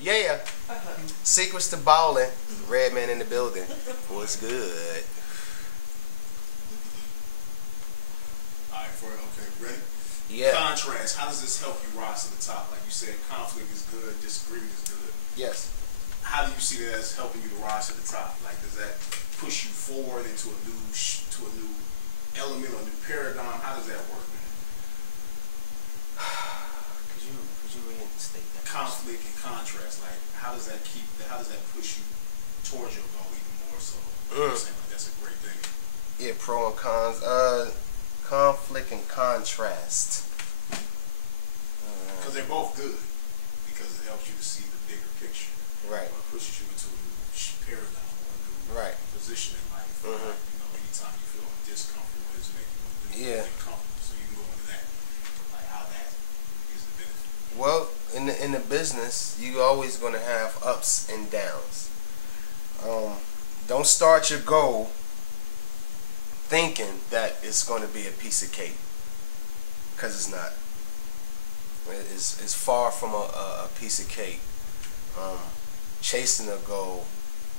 Yeah. Secrets to bowling. Redman in the building. What's good? Alright, okay, ready? Yeah. Contrast, how does this help you rise to the top? Like you said, conflict is good, disagreement is good. Yes. How do you see that as helping you to rise to the top? Like, does that push you forward into a new element or a new paradigm? How does that work, man? Could you reinstate that? Conflict and contrast, like how does that push you towards your goal even more so? You know what I'm saying? Like, that's a great thing. Yeah, pro and cons. Conflict and contrast. Because they're both good. Because it helps you to see the bigger picture. Right. Or it pushes you into a new paradigm or a new position in life. You know, anytime you feel discomfort, what does it make you want to do? Yeah. Comfortable. So you can go into that. Like how that is the benefit. Well, in the business, you always gonna have ups and downs. Don't start your goal thinking that it's gonna be a piece of cake, because it's not. It's far from a piece of cake. Chasing a goal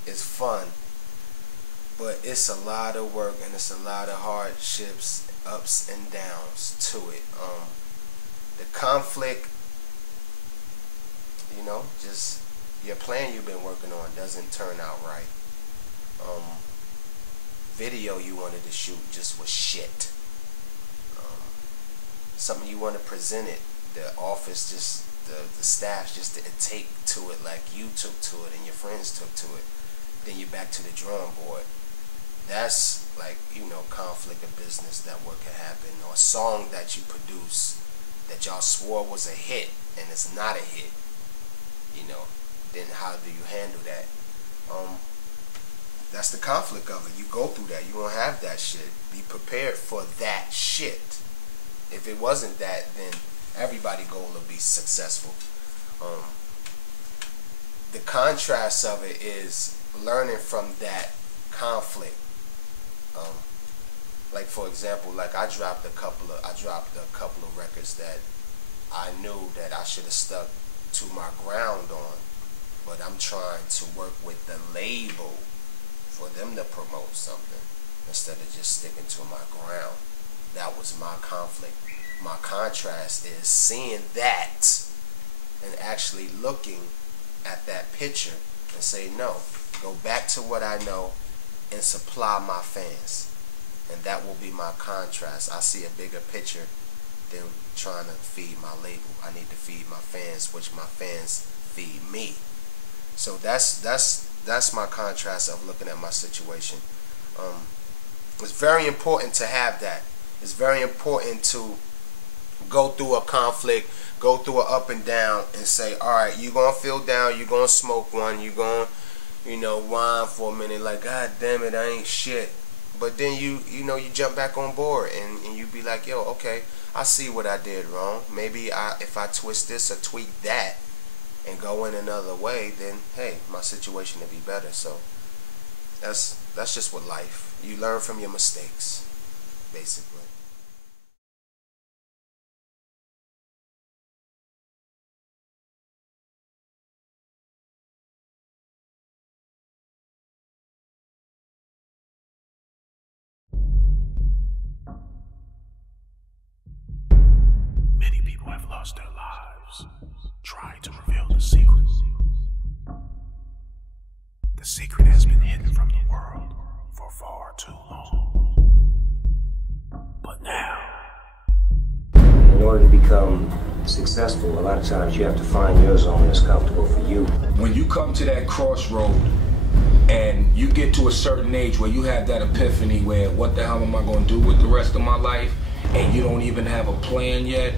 is fun, but it's a lot of work and it's a lot of hardships, ups and downs to it. The conflict, you know, just your plan you've been working on doesn't turn out right. Video you wanted to shoot just was shit. Something you want to present it, the office just, the staff just didn't take to it like you took to it and your friends took to it. Then you're back to the drawing board. That's like, you know, conflict of business that what could happen. Or a song that you produce that y'all swore was a hit and it's not a hit. You know, then how do you handle that? That's the conflict of it. You go through that. You won't have that shit. Be prepared for that shit. If it wasn't that, then everybody's goal will be successful. The contrast of it is learning from that conflict. Like for example, like I dropped a couple of records that I knew that I should have stuck to my ground on, but I'm trying to work with the label for them to promote something instead of just sticking to my ground. That was my conflict. My contrast is seeing that and actually looking at that picture and say, no, go back to what I know and supply my fans. And that will be my contrast. I see a bigger picture than trying to feed my label. I need to feed my fans, which my fans feed me. So that's my contrast of looking at my situation. It's very important to have that. It's very important to go through a conflict, go through an up and down, and say, all right, you're going to feel down, you're going to smoke one, you're going to, you know, whine for a minute like, God damn it, I ain't shit. But then you jump back on board and you be like, yo, okay, I see what I did wrong. Maybe if I twist this or tweak that and go in another way, then hey, my situation will be better. So that's just what life. You learn from your mistakes, basically. Many people have lost their lives trying to reveal the secret. The secret has been hidden from the world for far too long. But now, in order to become successful, a lot of times you have to find your zone that's comfortable for you. When you come to that crossroad and you get to a certain age where you have that epiphany where what the hell am I going to do with the rest of my life, and you don't even have a plan yet,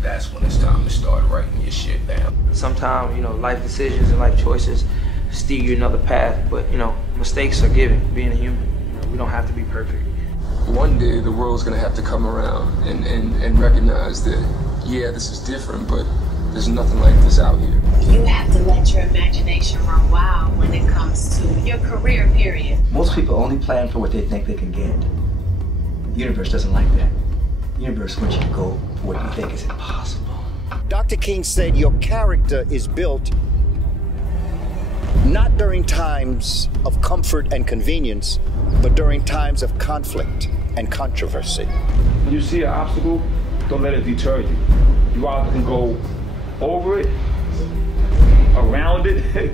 that's when it's time to start writing your shit down. Sometimes, you know, life decisions and life choices steer you another path, but, you know, mistakes are given, being a human. You know, we don't have to be perfect. One day the world's gonna have to come around and recognize that, yeah, this is different, but there's nothing like this out here. You have to let your imagination run wild when it comes to your career, period. Most people only plan for what they think they can get. The universe doesn't like that. The universe wants you to go for what you think is impossible. Dr. King said your character is built not during times of comfort and convenience, but during times of conflict and controversy. When you see an obstacle, don't let it deter you. You either can go over it, around it,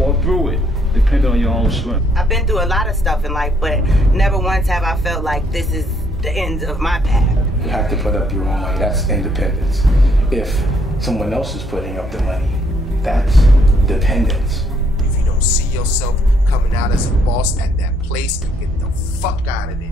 or through it, depending on your own strength. I've been through a lot of stuff in life, but never once have I felt like this is the end of my path. You have to put up your own money. That's independence. If someone else is putting up the money, that's dependence. If you don't see yourself coming out as a boss at that place, get the fuck out of there.